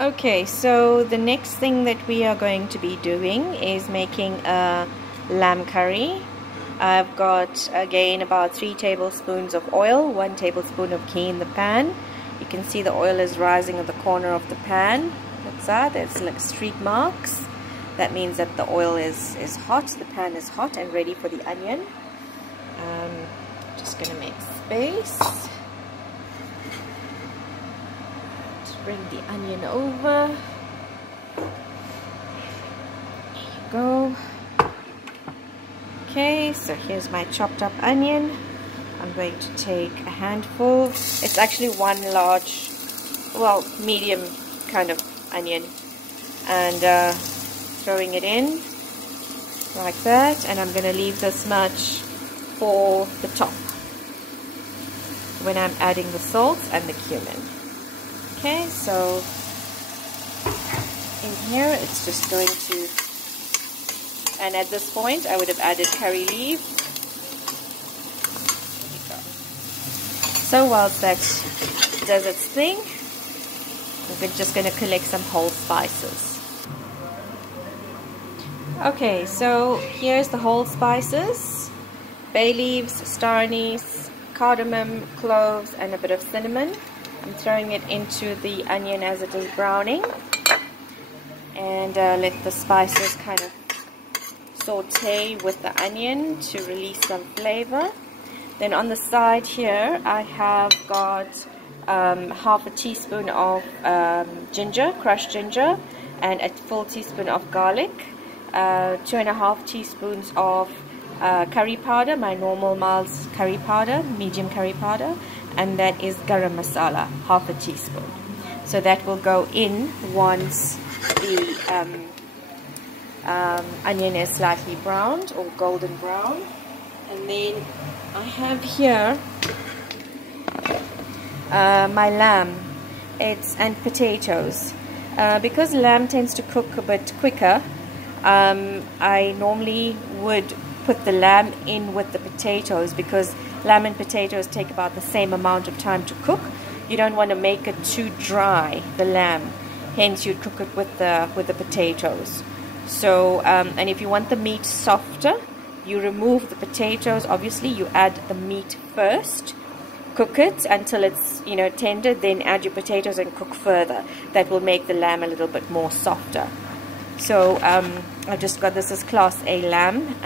Okay, so the next thing that we are going to be doing is making a lamb curry. I've got again about 3 tablespoons of oil, 1 tablespoon of ghee in the pan. You can see the oil is rising at the corner of the pan. That's that. There's like streak marks. That means that the oil is hot, the pan is hot and ready for the onion. Just gonna make space. Bring the onion over. There you go. Okay, so here's my chopped up onion. I'm going to take a handful. It's actually one large, well, medium kind of onion, and throwing it in like that. And I'm going to leave this much for the top when I'm adding the salt and the cumin. Okay, so in here it's just going to, and at this point I would have added curry leaf. There you go. So whilst that does its thing, we're just going to collect some whole spices. Okay, so here's the whole spices: bay leaves, star anise, cardamom, cloves, and a bit of cinnamon. I'm throwing it into the onion as it is browning, and let the spices kind of saute with the onion to release some flavor. Then on the side here I have got half a teaspoon of ginger, crushed ginger, and a full teaspoon of garlic, 2.5 teaspoons of curry powder, my normal Miles curry powder, medium curry powder, and that is garam masala, half a teaspoon. So that will go in once the onion is slightly browned or golden brown. And then I have here my lamb, and potatoes. Because lamb tends to cook a bit quicker, I normally would put the lamb in with the potatoes, because lamb and potatoes take about the same amount of time to cook. You don't want to make it too dry, the lamb, hence you'd cook it with the potatoes. So and if you want the meat softer, you remove the potatoes. Obviously you add the meat first, cook it until it's tender, then add your potatoes and cook further. That will make the lamb a little bit more softer. So I've just got, this is class A lamb.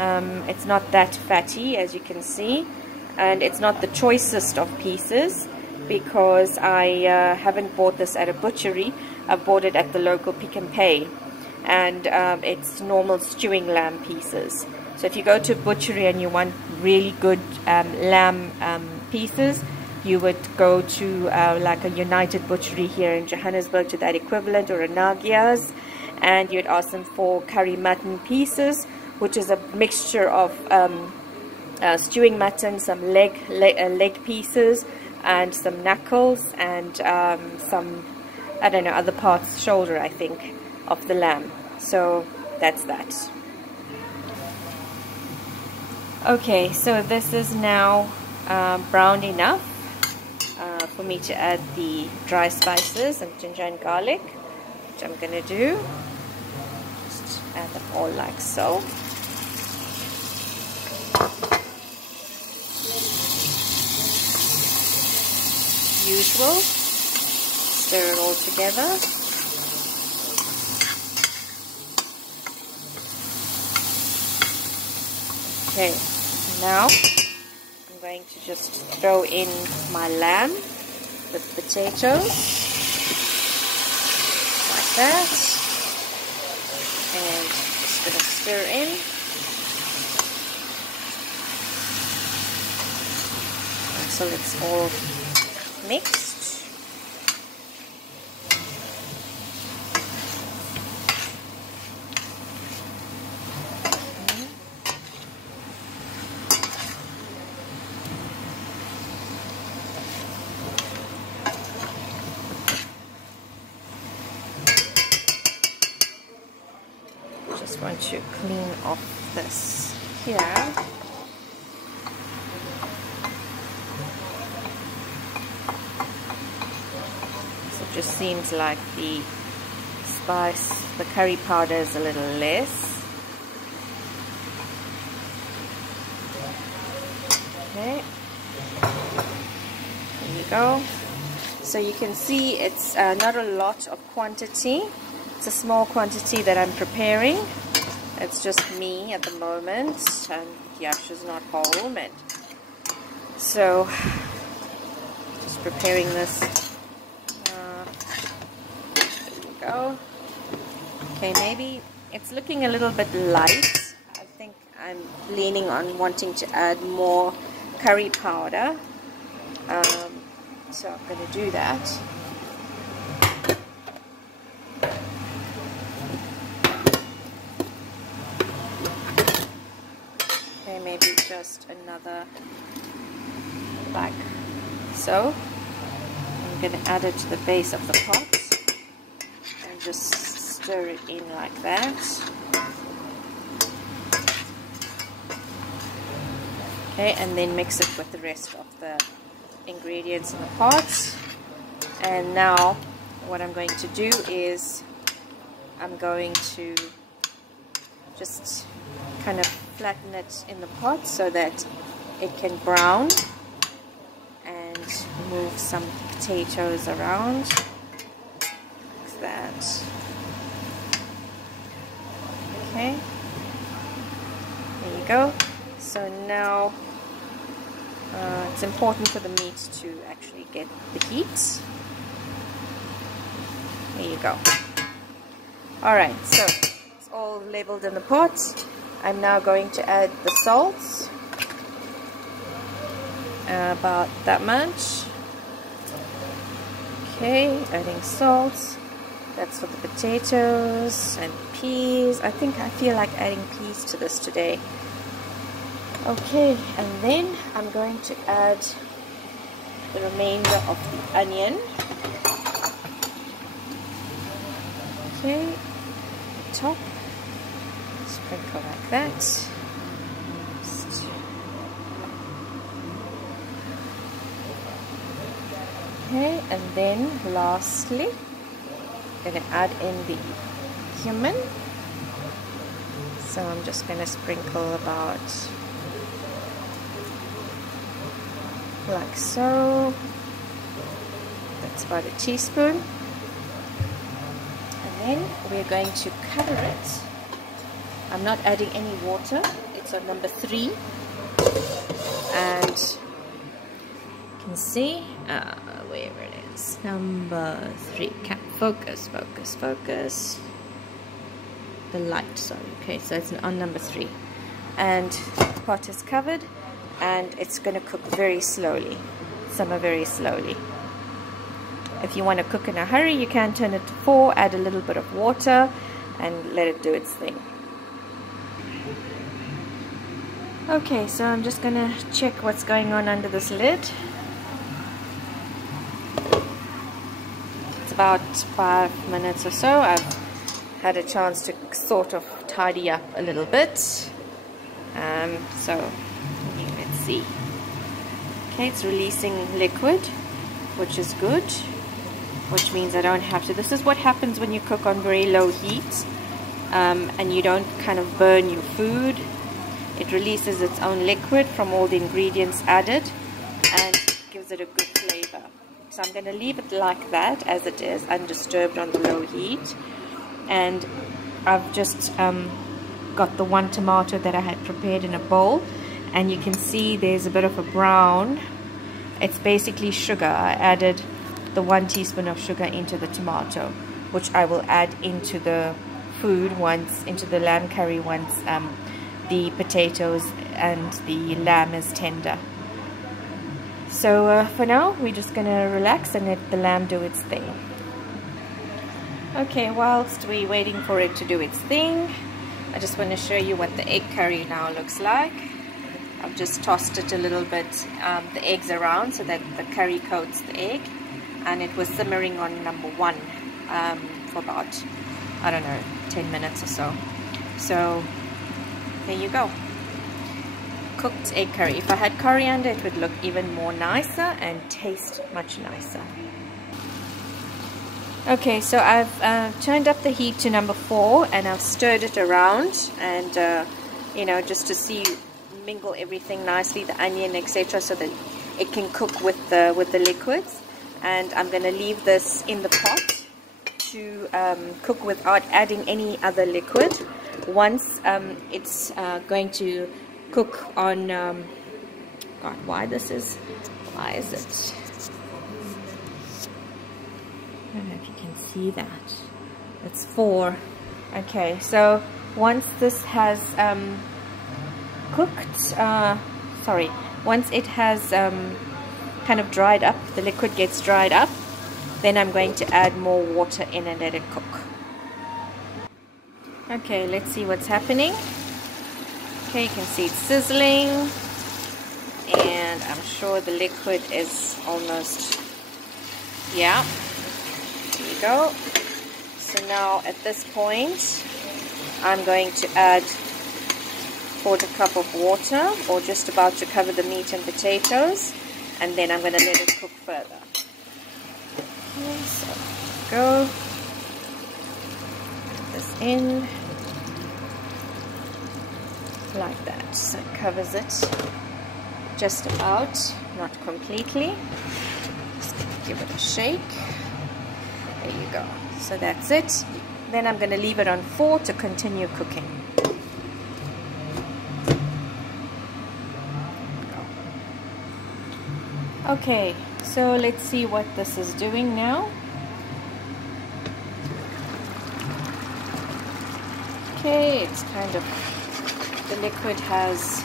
It's not that fatty, as you can see, and it's not the choicest of pieces, because I haven't bought this at a butchery. I've bought it at the local Pick n Pay, and it's normal stewing lamb pieces. So if you go to a butchery and you want really good lamb pieces, you would go to like a United Butchery here in Johannesburg, to that equivalent, or a Nagia's, and you'd ask them for curry mutton pieces, which is a mixture of stewing mutton, some leg pieces, and some knuckles, and some, I don't know, other parts, shoulder I think, of the lamb. So that's that. Okay, so this is now browned enough for me to add the dry spices and ginger and garlic, which I'm going to do. Just add them all like so. Usual, stir it all together. Okay, now I'm going to just throw in my lamb with potatoes like that, and just going to stir in until it's all mixed. Just want to clean off this here. So it just seems like the spice, the curry powder is a little less. Okay, there you go. So you can see it's not a lot of quantity. It's a small quantity that I'm preparing. It's just me at the moment, and Yash is not home, and so just preparing this. There you go. Okay, maybe it's looking a little bit light. I think I'm leaning on wanting to add more curry powder. So I'm going to do that. Okay, maybe just another like so. I'm going to add it to the base of the pot and just stir it in like that. Okay, and then mix it with the rest of the ingredients in the pot. And now what I'm going to do is I'm going to just kind of flatten it in the pot so that it can brown, and move some potatoes around like that. Okay, there you go. So now it's important for the meat to actually get the heat. There you go. Alright, so it's all leveled in the pot. I'm now going to add the salt. About that much. Okay, adding salt. That's for the potatoes and peas. I feel like adding peas to this today. Okay, and then I'm going to add the remainder of the onion. Okay, top, sprinkle like that. Okay, and then lastly, I'm going to add in the cumin. So I'm just going to sprinkle about like so. That's about a teaspoon. And then we're going to cover it. I'm not adding any water. It's on number 3. And you can see wherever it is. Number 3. Focus, focus, focus. The light, sorry. Okay, so it's on number 3. And the pot is covered. And it's going to cook very slowly, simmer very slowly. If you want to cook in a hurry, you can turn it to 4, add a little bit of water, and let it do its thing. Okay, so I'm just going to check what's going on under this lid. It's about 5 minutes or so. I've had a chance to sort of tidy up a little bit. So let's see. Okay, it's releasing liquid, which is good, which means I don't have to. This is what happens when you cook on very low heat, and you don't kind of burn your food. It releases its own liquid from all the ingredients added and gives it a good flavor. So I'm going to leave it like that as it is, undisturbed on the low heat. And I've just got the one tomato that I had prepared in a bowl, and you can see there's a bit of a brown. It's basically sugar. I added the 1 teaspoon of sugar into the tomato, which I will add into the food once, into the lamb curry once the potatoes and the lamb is tender. So for now we're just gonna relax and let the lamb do its thing. Okay, whilst we're waiting for it to do its thing, I just want to show you what the egg curry now looks like. I've just tossed it a little bit, the eggs around so that the curry coats the egg, and it was simmering on number 1 for about, I don't know, 10 minutes or so. So there you go, cooked egg curry. If I had coriander, it would look even more nicer and taste much nicer. Okay, so I've turned up the heat to number 4 and I've stirred it around, and you know, just to see, mingle everything nicely, the onion, etc., so that it can cook with the liquids. And I'm going to leave this in the pot to cook without adding any other liquid. Once it's going to cook on God, why is it, I don't know if you can see that. It's 4. Okay, so once this has cooked, once it has kind of dried up, the liquid gets dried up, then I'm going to add more water in and let it cook. Okay, let's see what's happening. Okay, you can see it's sizzling, and I'm sure the liquid is almost, yeah, there you go. So now at this point I'm going to add 1/4 cup of water, or just about to cover the meat and potatoes, and then I'm going to let it cook further. Okay, so go, put this in like that, so it covers it just about, not completely. Just give it a shake. There you go. So that's it. Then I'm going to leave it on 4 to continue cooking. Okay, so let's see what this is doing now. Okay, it's kind of, the liquid has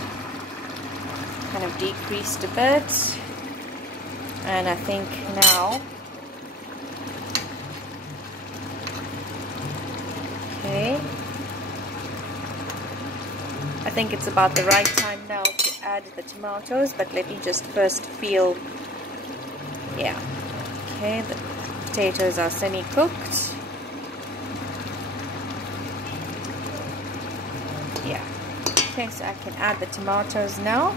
kind of decreased a bit, and I think now, okay, I think it's about the right time now to add the tomatoes, but let me just first feel, yeah, okay, the potatoes are semi-cooked, yeah, okay, so I can add the tomatoes now.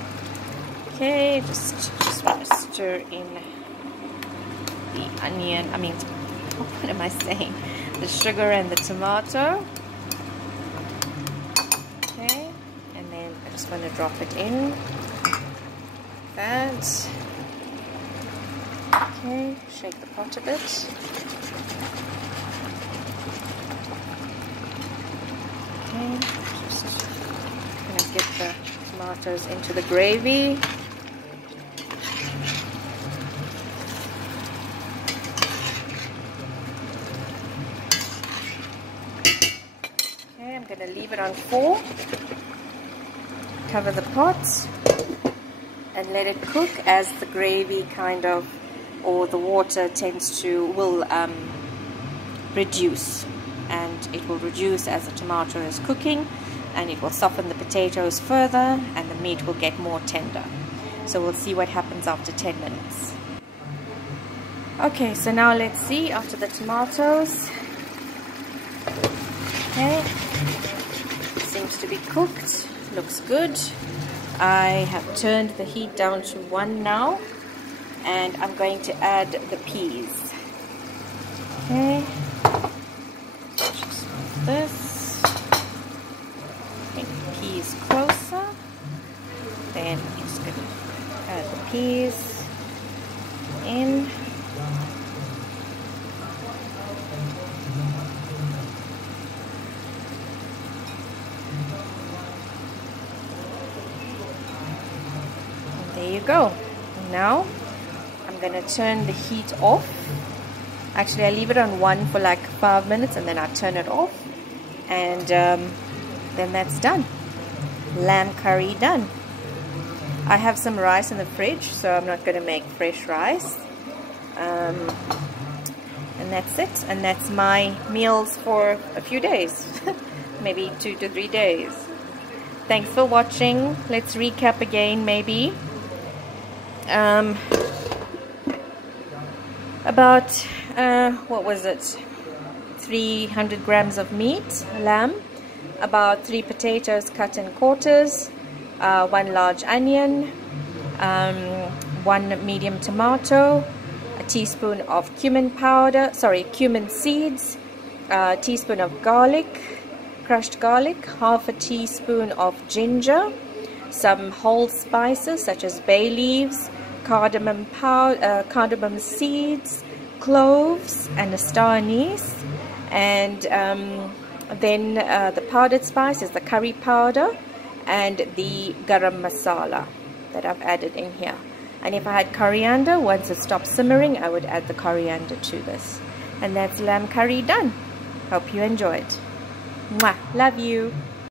Okay, just want to stir in the onion, what am I saying, the sugar and the tomato. Okay, and then I just want to drop it in, like that. Okay, shake the pot a bit. Okay, just kind of get the tomatoes into the gravy. Okay, I'm going to leave it on 4, cover the pot, and let it cook as the gravy kind of, or the water will reduce, and it will reduce as the tomato is cooking, and it will soften the potatoes further, and the meat will get more tender. So we'll see what happens after 10 minutes. Okay, so now let's see after the tomatoes. Okay, seems to be cooked, looks good. I have turned the heat down to 1 now, and I'm going to add the peas. Okay, just like this. Make the peas closer. Then I'm just going to add the peas in. And there you go. Now I'm going to turn the heat off. Actually, I leave it on 1 for like 5 minutes, and then I turn it off, and then that's done. Lamb curry done. I have some rice in the fridge, so I'm not going to make fresh rice. And that's it. And that's my meals for a few days, maybe 2 to 3 days. Thanks for watching. Let's recap again, maybe. About what was it, 300 grams of meat, lamb, about 3 potatoes cut in quarters, 1 large onion, 1 medium tomato, a a teaspoon of cumin powder, cumin seeds, a teaspoon of garlic, crushed garlic, half a teaspoon of ginger, some whole spices such as bay leaves, cardamom powder, cardamom seeds, cloves, and a star anise, and then the powdered spices, the curry powder, and the garam masala that I've added in here. And if I had coriander, once it stops simmering, I would add the coriander to this. And that's lamb curry done. Hope you enjoyed. Mwah! Love you!